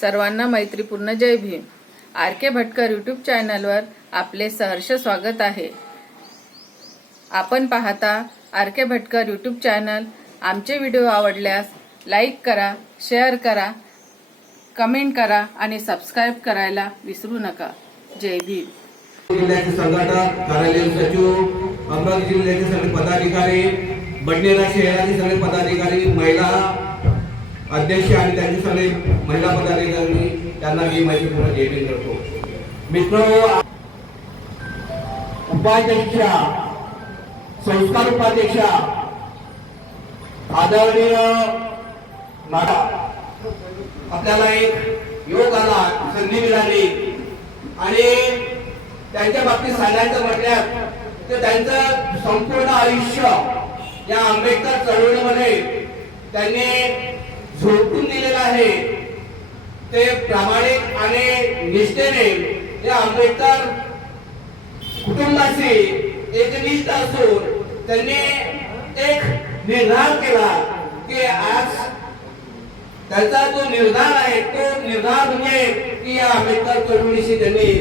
सर्वांना मैत्रीपूर्ण Jai Bhim. R K Bhatkar YouTube चॅनलवर आपले सहर्ष स्वागत आहे. आपण पाहता R K Bhatkar YouTube channel आमचे व्हिडिओ आवडल्यास लाईक करा शेअर करा कमेंट करा आणि सबस्क्राईब करायला विसरू नका. जय भीम. जिल्ह्याचे संघटक कार्यालयीन सचिव अमरावती जिल्ह्याचे सगळे पदाधिकारी बडनेरा शहराचे सगळे पदाधिकारी महिला अध्यक्ष आणि त्यांचे सगळे महिला पदाधिकारी त्यांना मी माहिती पूर्ण जयभीम करतो. मित्र उपाध्यक्षा संस्कार उपाध्यक्षा आदरणीय आपल्याला एक योग आला संधी मिळाली. आणि त्यांच्या बाबतीत सांगायचं म्हटल्यास तर त्यांचं संपूर्ण आयुष्य या आंबेडकर चळवळीमध्ये त्यांनी झोकून दिलेलं आहे. ते प्रामाणिक आणि निष्ठेने या आंबेडकर कुटुंबाशी एकनिष्ठ असून त्यांनी एक निर्धार केला की आज त्यांचा जो निर्धार आहे तो निर्धार म्हणजे की या आंबेडकर चळवळीशी त्यांनी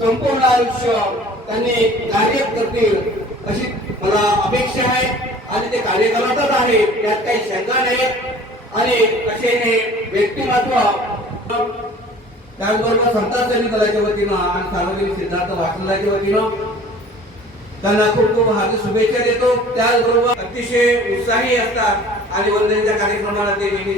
संपूर्ण आयुष्य त्यांनी कार्य करतील अशी मला अपेक्षा आहे. आणि ते कार्य करतच आहे. त्यात काही शंका नाही आणि कशेने व्यक्तिमत्व त्याचबरोबर संताप सैनिक दलाच्या वतीनं आणि सार्वजनिक सिद्धार्थ वाचनाच्या वतीनं त्यांना खूप खूप हार्दिक शुभेच्छा देतो. त्याचबरोबर अतिशय उत्साही असतात आणि वंदनेच्या कार्यक्रमाला ते नेहमी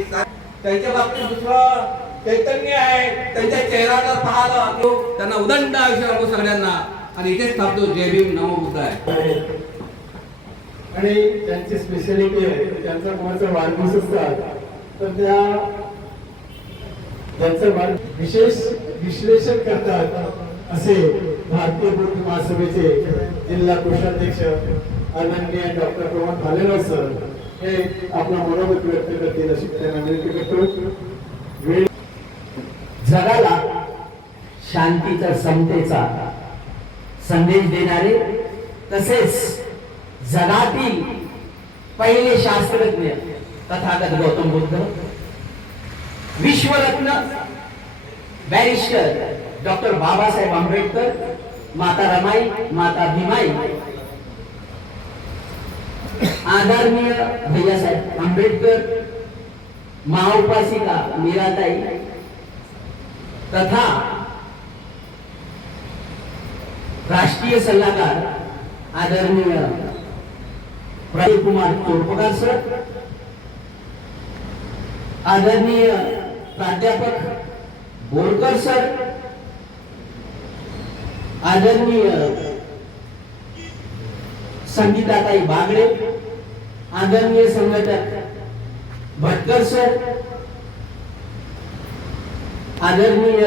त्यांच्या बाबतीत दुसरं चैतन्य आहे. त्यांच्या चेहऱ्याला पाहिलं तो त्यांना उदंड आयुष्य लागतो सगळ्यांना. आणि इथेच थांबतो. जय भीम. नमो बुद्ध आहे आणि त्यांची स्पेशालिटी आहे. त्यांचा कोणाचा वाढदिवस असतात. तर त्या त्यांचं विशेष विश्लेषण करतात असे भारतीय बौद्ध महासभेचे जिल्हा कोषाध्यक्ष आदरणीय डॉक्टर प्रमोद भालेराव सर हे आपला मनोगत व्यक्त करतील अशी त्यांना विनंती करतो. वेळ जगाला शांतीचा समतेचा संदेश देणारे तसेच जगातील पहिले शास्त्रज्ञ तथागत गौतम बुद्ध विश्वरत्न बॅरिस्टर डॉक्टर बाबासाहेब आंबेडकर माता रमाई माता भीमाई आदरणीय भैयासाहेब आंबेडकर महाउपासिका मीराताई तथा राष्ट्रीय सल्लागार आदरणीय प्रदीप कुमार तोरपगार सर आदरणीय प्राध्यापक बोरकर सर आदरणीय संगीताताई बागडे आदरणीय संघटक भटकर सर आदरणीय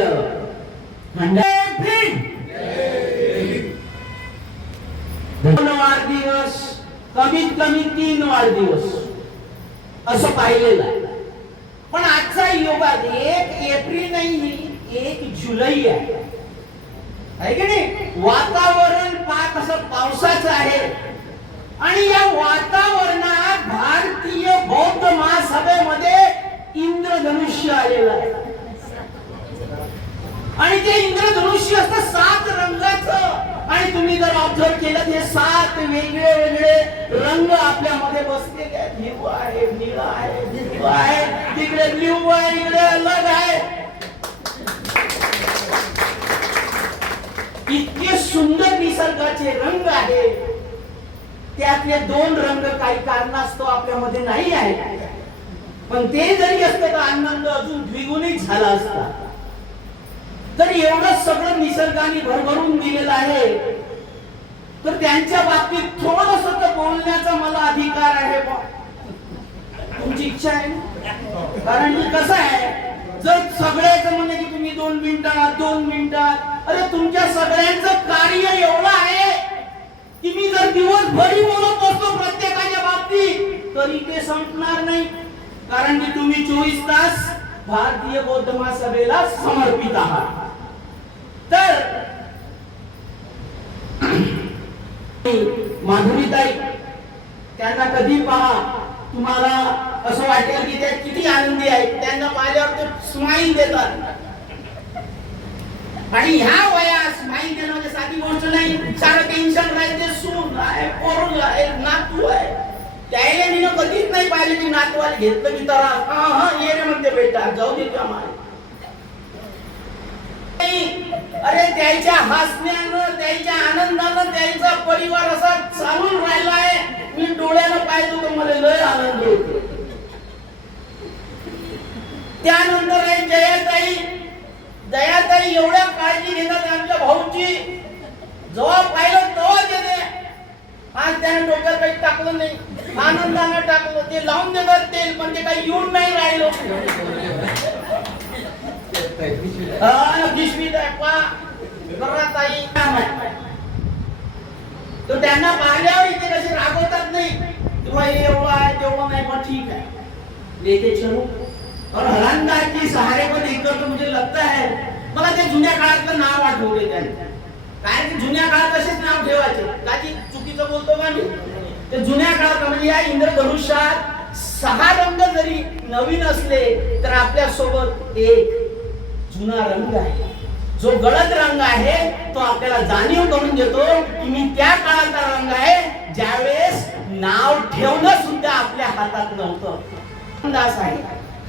वाढदिवस कमीत कमी तीन वाढदिवस असं पाहिलेलं आहे. पण आजचा योगा एक एप्रिल नाही एक जुलै आहे. आहे की नाही? वातावरण पाक असं पावसाचं आहे. आणि या वातावरणात भारतीय बौद्ध महासभेमध्ये इंद्रधनुष्य आलेलं आहे. आणि ते इंद्रधनुष्य असतं सात रंगाचं. आणि तुम्ही जर ऑब्झर्व केलं ते सात वेगळे वेगळे रंग आपल्यामध्ये बसलेले आहेत हिरवा आहे निळा आहे हिरवा आहे तिकडे ब्ल्यू आहे इकडे अलग आहे. इतके सुंदर निसर्गाचे रंग आहे. त्यातले दोन रंग काही कारणास्तव आपल्यामध्ये नाही आहे पण ते जरी असते तर आनंद अजून द्विगुणित झाला असता. तर एवढं सगळं निसर्गाने भरभरून दिलेलं आहे. तर त्यांच्या बाबतीत थोडस तर बोलण्याचा मला अधिकार आहे तुमची इच्छा आहे कारण की कसं आहे? जर सगळ्याचं म्हणजे की तुम्ही दोन मिनिटात दोन मिनिटात अरे तुमच्या सगळ्यांचं कार्य एवढं आहे की मी जर दिवसभरी बोलत असतो प्रत्येकाच्या बाबतीत तरी ते संपणार नाही. कारण की तुम्ही चोवीस तास भारतीय बौद्ध महासभेला समर्पित आहात. तर माधुरीताई त्यांना कधी पहा तुम्हाला असं वाटेल की त्या किती आनंदी आहेत. त्यांना माझ्यावर ते स्माईल देतात. आणि ह्या वयात स्माईल देणं म्हणजे साधी गोष्ट नाही. सारं टेन्शन राहते सून आहे पोरग आहे नातू आहे. त्याला मी कधीच नाही पाहिजे की नातवाला घेतलं मी तर हा हा ये रे म्हणते बेटा जाऊ दे का माय अरे त्यांच्या हसण्यानं त्यांच्या आनंदानं त्यांचा परिवार असा चालून राहिला आहे मी डोळ्यानं पाहिजे होतो मला लय आनंद होतो. त्यानंतर आहे जयाताई. दयाताई एवढ्या काळजी घेतात आमच्या भाऊची. जेव्हा पाहिलं तेव्हा देते आज त्याने डोक्यात काही टाकलं नाही. आनंदानं टाकलं. ते लावून देतात तेल पण ते काही येऊन नाही राहिलं. आहे, पहा. बरं ताई. तर त्यांना पाहिल्यावर इथे कसे रागवतात नाही किंवा हे एवढं आहे तेवढं नाही पण ठीक आहे लेके चलो और हरंदाज जी सहारे को देखकर तो मुझे लगता है मला ते जुन्या काळातलं नाव आठवले त्याने कारण की जुन्या काळात तसेच नाव ठेवायचे काची चुकीचं बोलतो का मी ते जुन्या काळात म्हणजे या इंद्रधनुष्यात सहा रंग जरी नवीन असले तर आपल्यासोबत एक जुना रंग आहे. जो गडद रंग आहे तो आपल्याला जाणीव करून देतो की मी त्या काळाचा रंग आहे ज्यावेळेस नाव ठेवणं सुद्धा आपल्या हातात नव्हतं. दास आहे.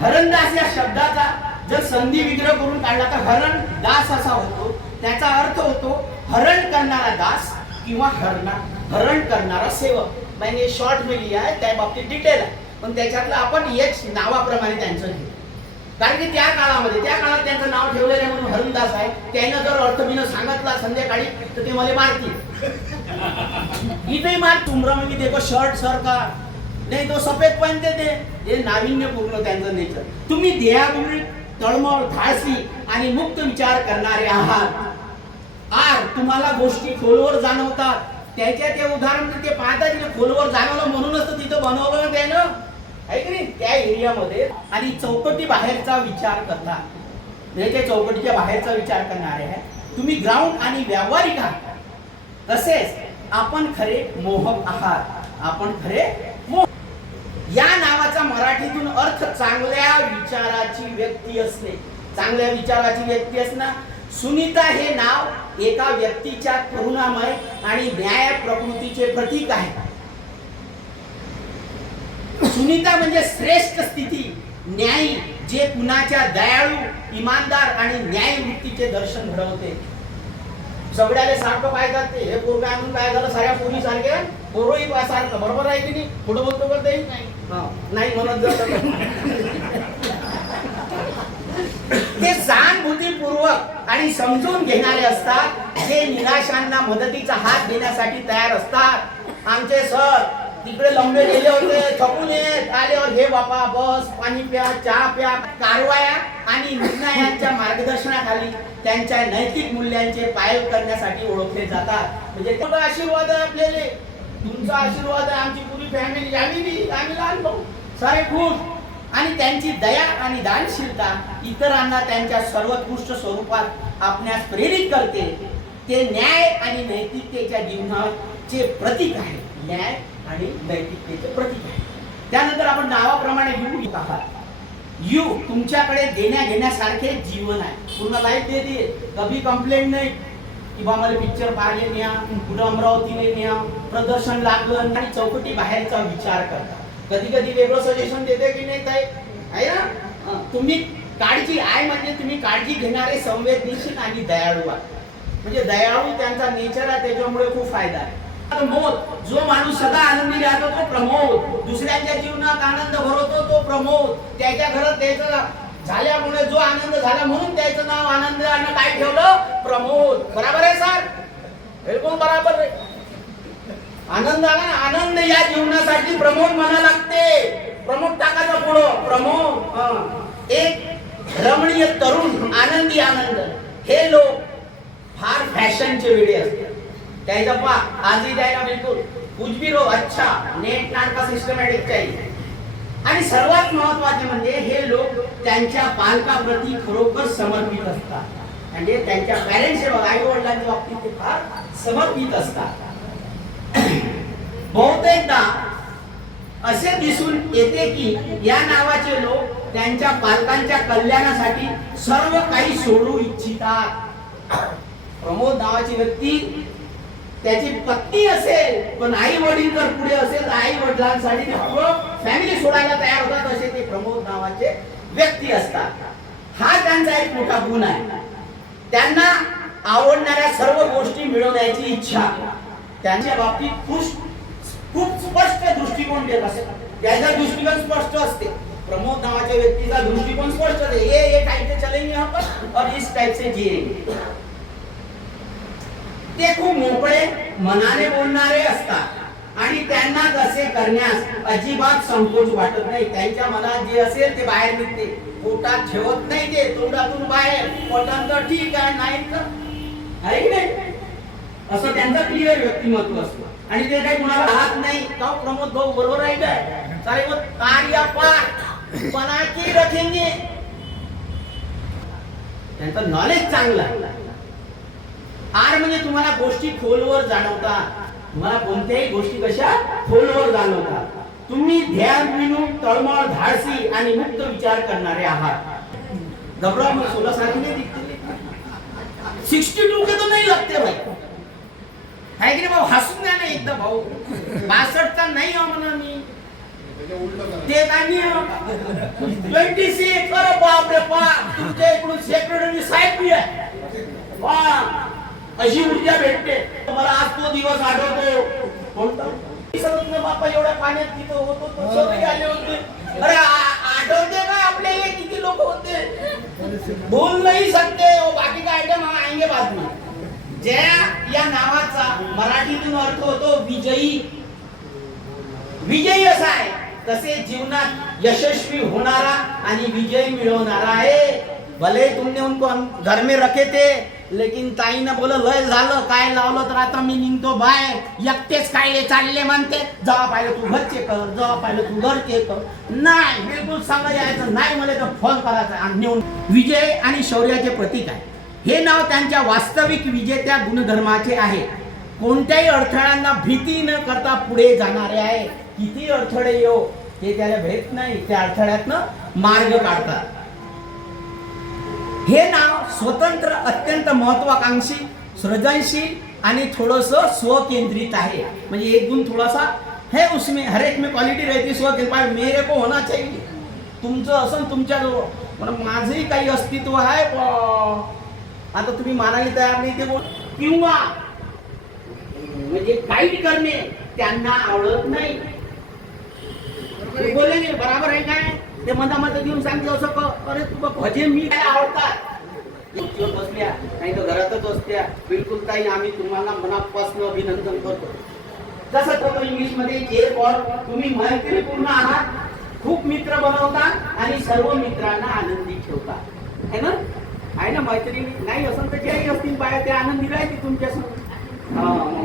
हरणदास या शब्दाचा जर संधी विग्रह करून काढला तर हरण दास असा होतो. त्याचा अर्थ होतो हरण करणारा दास किंवा हरणा हरण करणारा सेवक. म्हणजे शॉर्ट में लिहा आहे त्या बाबतीत डिटेल आहे. पण त्याच्यातलं आपण एक नावाप्रमाणे त्यांचं घेऊ कारण की त्या काळामध्ये त्या काळात त्यांचं नाव ठेवलेलं आहे म्हणून हरणदास आहे. त्यानं जर अर्थ मी सांगितला संध्याकाळी तर ते मला मारतील. इथे मार तुमरा मी देखो शर्ट सर का? नाही तो सफेद पण देते. हे नाविन्यपूर्ण त्यांचं नेचर तुम्ही देहापुरी तळमळ धाडसी आणि मुक्त विचार करणारे आहात. आर तुम्हाला गोष्टी खोलवर जाणवतात. त्याच्या ते उदाहरण ते पाहतात खोलवर जाणवलं म्हणूनच तिथं बनवलं त्यानं. आहे की नाही? त्या एरियामध्ये आणि चौकटी बाहेरचा विचार करणार. म्हणजे त्या चौकटीच्या बाहेरचा विचार करणारे आहे तुम्ही ग्राउंड आणि व्यावहारिक आहात. तसेच आपण खरे मोहक आहात. आपण खरे मोह या नावाचा मराठीतून अर्थ चांगल्या विचाराची व्यक्ती असणे. चांगल्या विचाराची व्यक्ती असणं. सुनीता हे नाव एका व्यक्तीच्या करुणामय आणि न्याय प्रकृतीचे प्रतीक आहे. सुनीता म्हणजे श्रेष्ठ स्थिती. न्यायी जे कुणाच्या दयाळू इमानदार आणि न्याय वृत्तीचे दर्शन घडवते. सगळ्याला सारखं पाहतात ते हे पोरग आणून काय झालं साऱ्या पोरी सारखे पोरोही सारखं. बरोबर आहे की नाही? पुढे बोलतो का ते? हा, नाही म्हणत जात. ते सहानुभूतीपूर्वक आणि समजून घेणारे असतात. जे निराशांना मदतीचा हात देण्यासाठी तयार असतात. आमचे सर तिकडे लंबे गेले होते थकून येत आल्यावर हे बापा बस पाणी प्या चहा प्या. कारवाया आणि निर्णयांच्या मार्गदर्शनाखाली त्यांच्या नैतिक मूल्यांचे पायल करण्यासाठी ओळखले जातात. म्हणजे आशीर्वाद आहे आपल्याला. तुमचा आशीर्वाद आहे आमची पुरी फॅमिली आम्ही बी आम्ही लहान भाऊ. सारे खुश. आणि त्यांची दया आणि दानशीलता इतरांना त्यांच्या सर्वोत्कृष्ट स्वरूपात आपण्यास प्रेरित करते. ते न्याय आणि नैतिकतेच्या जीवनाचे प्रतीक आहे. न्याय आणि नैतिकतेचे प्रतीक आहे. त्यानंतर आपण नावाप्रमाणे यू आहात. यू तुमच्याकडे देण्या घेण्यासारखे जीवन आहे. पूर्ण लाईफ देते कधी कभी कंप्लेंट नाही. की बा मला पिक्चर पाहिले न्या. कुठं अमरावतीने न्या. प्रदर्शन लागलं आणि चौकटी बाहेरचा विचार करता. कधी कधी वेगळं सजेशन देते की नाही काय आहे ना? तुम्ही काळजी आहे म्हणजे तुम्ही काळजी घेणारे संवेदनशील आणि दयाळू आहात. म्हणजे दयाळू त्यांचा नेचर आहे त्याच्यामुळे खूप फायदा आहे. प्रमोद. जो माणूस सदा आनंदी राहतो तो प्रमोद. दुसऱ्यांच्या जीवनात आनंद भरवतो तो प्रमोद. त्याच्या घरात त्याचं झाल्यामुळे जो आनंद झाला म्हणून त्याचं नाव आनंद आणि काय ठेवलं? प्रमोद. बराबर आहे सर? बिलकुल बरोबर आहे. आनंद आला आनंद या जीवनासाठी प्रमोद म्हणा लागते. प्रमोद टाकायचा पुढं. प्रमोद एक रमणीय तरुण आनंदी आनंद. हे लोक फार फॅशनचे वेळे असतात. त्याचा पा आजही द्यायला बिलकुल। कुछ भी रो अच्छा नेट नाटका सिस्टमॅटिक चाहिए। आणि सर्वात महत्त्वाचे म्हणजे हे लोक त्यांच्या पालकाप्रती खरोखर समर्पित असतात. म्हणजे त्यांच्या पॅरेंट्स आई वडिलांच्या बाबतीत ते फार समर्पित असतात. बहुतेकदा असे दिसून येते की या नावाचे लोक त्यांच्या पालकांच्या कल्याणासाठी सर्व काही सोडू इच्छितात. प्रमोद नावाची व्यक्ती त्याची पत्नी असेल पण आई वडील जर पुढे असेल तर आई वडिलांसाठी फॅमिली सोडायला तयार होतात असे ते प्रमोद नावाचे व्यक्ती असतात. हा त्यांचा एक मोठा गुण आहे. त्यांना आवडणाऱ्या सर्व गोष्टी मिळवण्याची इच्छा त्यांच्या बाबतीत खुश खूप स्पष्ट दृष्टिकोन देत असेल त्याचा दृष्टिकोन स्पष्ट असते. प्रमोद नावाच्या व्यक्तीचा दृष्टिकोन स्पष्ट असते. हे ये टाइप से चलेंगे हम और इस टाइप से जिएंगे ते खूप मोकळे मनाने बोलणारे असतात. आणि त्यांना तसे करण्यास अजिबात संकोच वाटत नाही. त्यांच्या मनात जे असेल ते बाहेर निघते. पोटात ठेवत नाही ते तोंडातून बाहेर. पोटात तर ठीक आहे नाही तर आहे की नाही? असं त्यांचं क्लिअर व्यक्तिमत्व असतं. आणि ते काही कुणाला राहत नाही. का प्रमोद भाऊ बरोबर आहे काय? सारे मग कार्य पाठ बना रखेंगे. त्यांचं नॉलेज चांगलं आहे. आर म्हणजे तुम्हाला गोष्टी खोलवर जाणवतात. तुम्हाला कोणत्याही गोष्टी कशा खोलवर जाणवतात. तुम्ही ध्यान विनून तळमळ धाडसी आणि मुक्त विचार करणारे आहात. घबरा मग सोळा सारखी नाही दिखते. सिक्स्टी टू के तो नाही लागते भाई. है की नाही भाऊ? हसून द्या ना एकदा भाऊ. बासष्टचा नाही हो म्हणा मी. ते नाही ट्वेंटी सिक्स. अरे बाप रे बाप तुमच्या इकडून सेक्रेटरी साहेब बी आहे. वा अशी ऊर्जा भेटते. मला आज तो दिवस आठवतो. कोणता? बाप्पा एवढ्या पाण्यात तिथं होतो तो सगळे आले होते अरे आठवते का आपल्याला? किती लोक होते? बोल नाही सकते बाकी का आयटम आईंगे आएंगे बाद में जया या नावाचा मराठीतून अर्थ होतो विजयी. विजयी असा आहे. तसे जीवनात यशस्वी होणारा आणि विजय मिळवणारा आहे. भले तुमने उनको घर में रखे थे लेकिन ताईनं बोल लय झालं काय लावलं तर आता मी निघतो बाहेर. एकटेच कायले चालले म्हणते. जेव्हा पाहिलं तू घरचे कर जेव्हा पाहिलं तू घरचे कर. नाही बिलकुल सांगा यायचं नाही मला तर फोन करायचा आणि नेऊन. विजय आणि शौर्याचे प्रतीक आहे. हे नाव त्यांच्या वास्तविक विजेत्या गुणधर्माचे आहे. कोणत्याही अडथळ्यांना भीती न करता पुढे जाणारे आहे. किती अडथळे येऊ ते त्याला भेट नाही. त्या अडथळ्यातनं मार्ग काढतात. हे नाव स्वतंत्र अत्यंत महत्वाकांक्षी सृजनशील आणि थोडस स्वकेंद्रित आहे. म्हणजे एक गुण थोडासा है उसमें हर एक में क्वालिटी रहती स्वकेंद्र मेरे को होना चाहिए. तुमचं असं तुमच्या पण माझंही काही अस्तित्व आहे आता तुम्ही मानायला तयार नाही ते बोल. किंवा म्हणजे काही करणे त्यांना आवडत नाही. बोलले बराबर आहे काय? ते मधामध्ये घेऊन सांगितलं असं अरे तुला भजे मी काय आवडतात? बसल्या नाही तर घरातच असत्या बिलकुल काही आम्ही तुम्हाला मनापासून अभिनंदन करतो. जसं तर इंग्लिशमध्ये जे फॉर तुम्ही मैत्रीपूर्ण आहात खूप मित्र बनवता आणि सर्व मित्रांना आनंदी ठेवता. है ना? आहे ना मैत्री नाही असं तर ज्याही असतील बाया त्या आनंदी राहते तुमच्या मग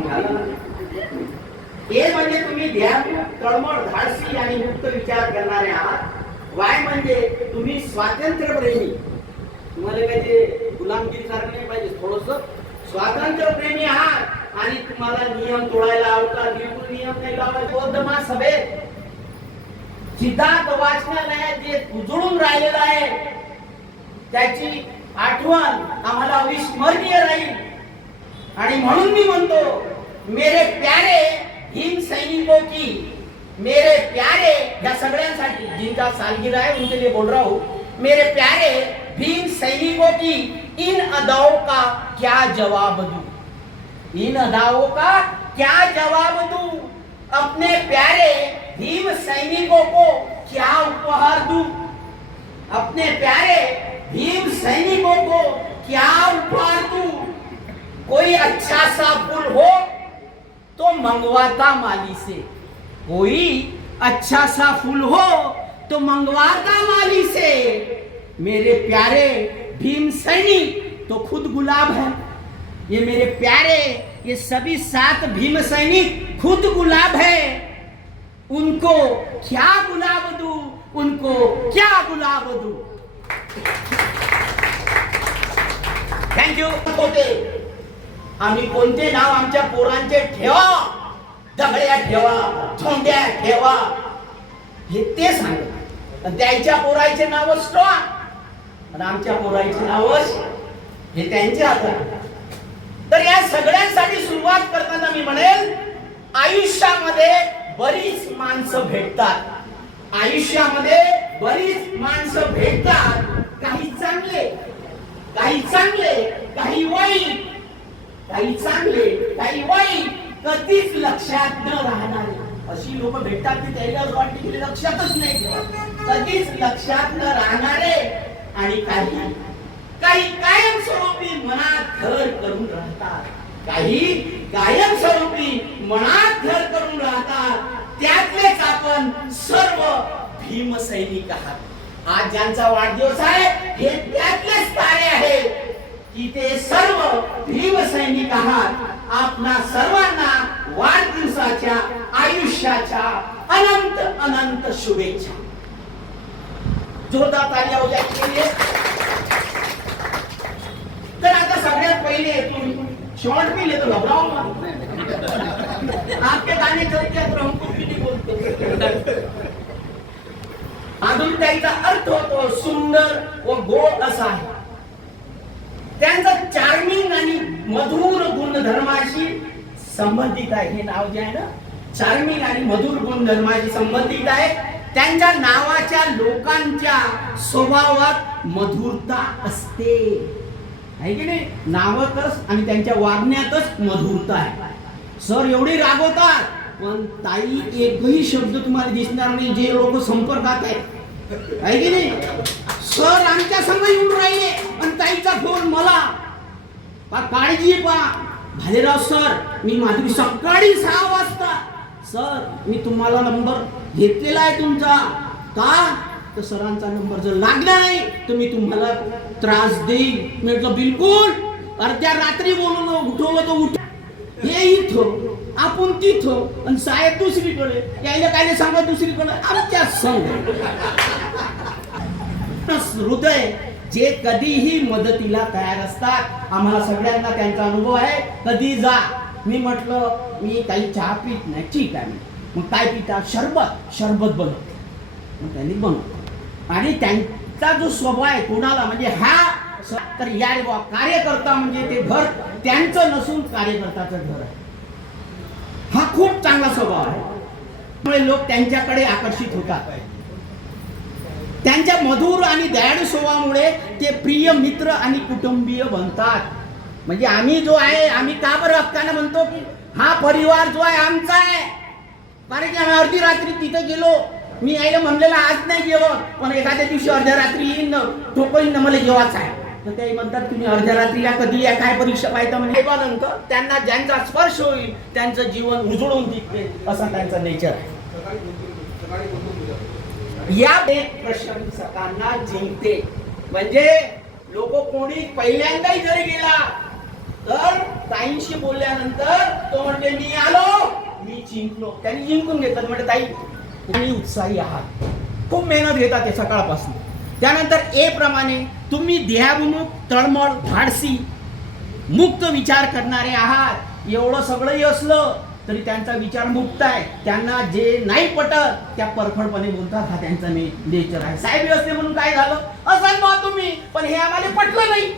हे म्हणजे तुम्ही ध्यान तळमळ धाडसी आणि मुक्त विचार करणारे आहात. वाय म्हणजे तुम्ही स्वातंत्र्य प्रेमी तुम्हाला काही ते गुलामगिरी सारखं नाही पाहिजे थोडस स्वातंत्र्य प्रेमी आहात आणि तुम्हाला नियम तोडायला आवडतात बिलकुल नियम नाही लावला बौद्ध महासभेत. सिद्धार्थ वाचनालयात जे उजळून राहिलेलं आहे त्याची आठवण आम्हाला अविस्मरणीय राहील. आणि म्हणून मी म्हणतो मेरे प्यारे हिंद सैनिकों की मेरे प्यारे या सगळ्यांसाठी जिनका सालगिरह आहे उनके लिए बोल रहा हूँ मेरे प्यारे भीम सैनिकों की इन अदाओं का क्या जवाब दूं? इन अदाओं का क्या जवाब दूं? अपने प्यारे भीम सैनिकों को क्या उपहार दू? अपने प्यारे भीम सैनिकों को क्या उपहार दूं? कोई अच्छा सा पुल हो तो मंगवाता माली से। कोई अच्छा सा फूल हो तो मंगवा मंगवाता माली से। मेरे प्यारे भीम सैनिक तो खुद गुलाब है। ये मेरे प्यारे, ये सभी सात भीम सैनिक खुद गुलाब है। उनको क्या गुलाब दू? उनको क्या गुलाब दूँ? थँक्यू होते आम्ही कोणते नाव आमच्या पोरांचे ठेवा? दगड्या ठेवा झोंड्या ठेवा. हे ते सांगत आणि त्यांच्या पोराचे नाव स्ट्रॉ आणि आमच्या पोराचे नाव हे त्यांच्या हातात तर या सगळ्यांसाठी सुरुवात करताना मी म्हणेल आयुष्यामध्ये बरीच माणसं भेटतात. आयुष्यामध्ये बरीच माणसं भेटतात. काही चांगले काही चांगले काही वाईट. काही चांगले काही वाईट. कधीच लक्षात न राहणार. अशी लोक भेटतात की त्याला असं वाटते की लक्षातच नाही. कधीच लक्षात न राहणारे आणि काही काही कायमस्वरूपी मनात घर करून राहतात. काही कायमस्वरूपी मनात घर करून राहतात. त्यातलेच आपण सर्व भीमसैनिक आहात. आज ज्यांचा वाढदिवस आहे हे त्यातलेच तारे आहेत की ते सर्व भीमसैनिक आहात. आपणा सर्वांना वाढदिवसाच्या आयुष्याच्या अनंत अनंत शुभेच्छा. जोरदार ताली हो तर आता सगळ्यात पहिले तुम्ही शॉर्ट भी तर घबराव. घबराओ मत आपके गाने बोलतो. हमको अजून त्याचा अर्थ होतो सुंदर व गोड असा आहे. त्यांचा चार्मिंग आणि मधुर गुणधर्माशी संबंधित आहे. हे नाव जे आहे ना चार्मिंग आणि मधुर गुणधर्माशी संबंधित आहे. त्यांच्या नावाच्या लोकांच्या स्वभावात मधुरता असते. आहे की नाही? नावातच आणि त्यांच्या वागण्यातच मधुरता आहे. सर एवढी रागवतात पण ताई एकही शब्द तुम्हाला दिसणार नाही. जे लोक संपर्कात आहेत. आहे की नाही? सर आमच्या संग येऊन राहिले आणि ताईचा फोन मला. पा काळजी पा. भालेराव सर मी माझी सकाळी सहा वाजता. सर मी तुम्हाला नंबर घेतलेला आहे तुमचा. का? तर सरांचा नंबर जर लागला नाही तर मी तुम्हाला त्रास देईन. मी म्हटलं बिलकुल. अर्ध्या रात्री बोलून उठवलं तर उठ. हे इथं आपण तिथं आणि साहेब दुसरीकडे. यायला काय सांगा दुसरीकडे? आमच्या संघ हृदय जे कधीही मदतीला तयार असतात. आम्हाला सगळ्यांना त्यांचा अनुभव आहे. कधी जा. मी म्हटलं मी काही चहा पित नाही. ठीक आहे मग काय पिता? शरबत. शरबत बनवते. मग त्यांनी बनवलं. आणि त्यांचा जो स्वभाव आहे कोणाला? म्हणजे हा तर या कार्यकर्ता म्हणजे ते घर. त्यांचं नसून कार्यकर्ताचं घर आहे. हा खूप चांगला स्वभाव आहे. त्यामुळे लोक त्यांच्याकडे आकर्षित होतात. त्यांच्या मधुर आणि दयाळू स्वभावामुळे ते प्रिय मित्र आणि कुटुंबीय बनतात. म्हणजे आम्ही जो आहे आम्ही का बरं हक्कानं म्हणतो की हा परिवार जो आहे आमचा आहे. कारण की आम्ही अर्धी रात्री तिथे गेलो. मी यायला म्हणलेलं आज नाही जेवण पण एखाद्या दिवशी अर्ध्या रात्री येईन ना ठोकईन मला जेवाच आहे. तर ते म्हणतात तुम्ही अर्ध्या रात्री या कधी या? काय परीक्षा पाहिजे म्हणजे नंतर त्यांना ज्यांचा स्पर्श होईल त्यांचं जीवन उजळून दिसते असा त्यांचा नेचर आहे. या एक प्रशंसकांना जिंकते. म्हणजे लोक कोणी पहिल्यांदाही जरी गेला तर ताईंशी बोलल्यानंतर तो म्हणते मी आलो मी जिंकलो. त्यांनी जिंकून घेतात म्हणजे ताई तुम्ही उत्साही आहात. खूप मेहनत घेतात ते सकाळपासून. त्यानंतर ए प्रमाणे तुम्ही देहाभिमुख तळमळ धाडसी मुक्त विचार करणारे आहात. एवढं सगळंही असलं तरी त्यांचा विचार मुक्त आहे. त्यांना जे नाही पटत त्या परफडपणे बोलतात. हा त्यांचा नेचर आहे. साहेब असते म्हणून काय झालं? असाल बा तुम्ही पण हे आम्हाला पटलं नाही.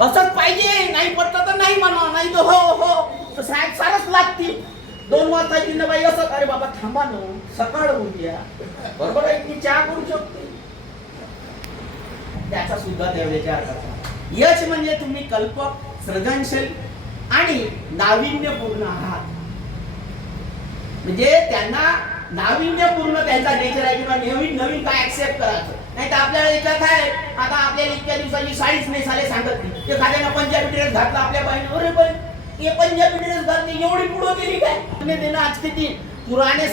असंच पाहिजे. नाही पटलं तर नाही म्हणा नाही तर हो हो. तर साहेब सारच लागतील. दोन वाजता की बाई असं अरे बाबा थांबा ना हो. सकाळ उद्या. बरोबर आहे मी चहा करू शकते. त्याचा सुद्धा त्या विचार करता यश म्हणजे तुम्ही कल्पक सृजनशील आणि नाविन्यपूर्ण आहात. म्हणजे त्यांना नाविन्यपूर्ण त्यांचा नेचर आहे किंवा नवीन नवीन काय ऍक्सेप्ट करायचं. नाही तर आपल्याला याच्यात काय आता आपल्याला इतक्या दिवसाची साडीच साले सांगत नाही. एखाद्यानं पंजाबी ड्रेस घातला आपल्या बहिणी अरे पण हे पंजाबी ड्रेस घातली एवढी पुढं गेली काय? म्हणजे तुम्ही त्यांना आज किती पुराणे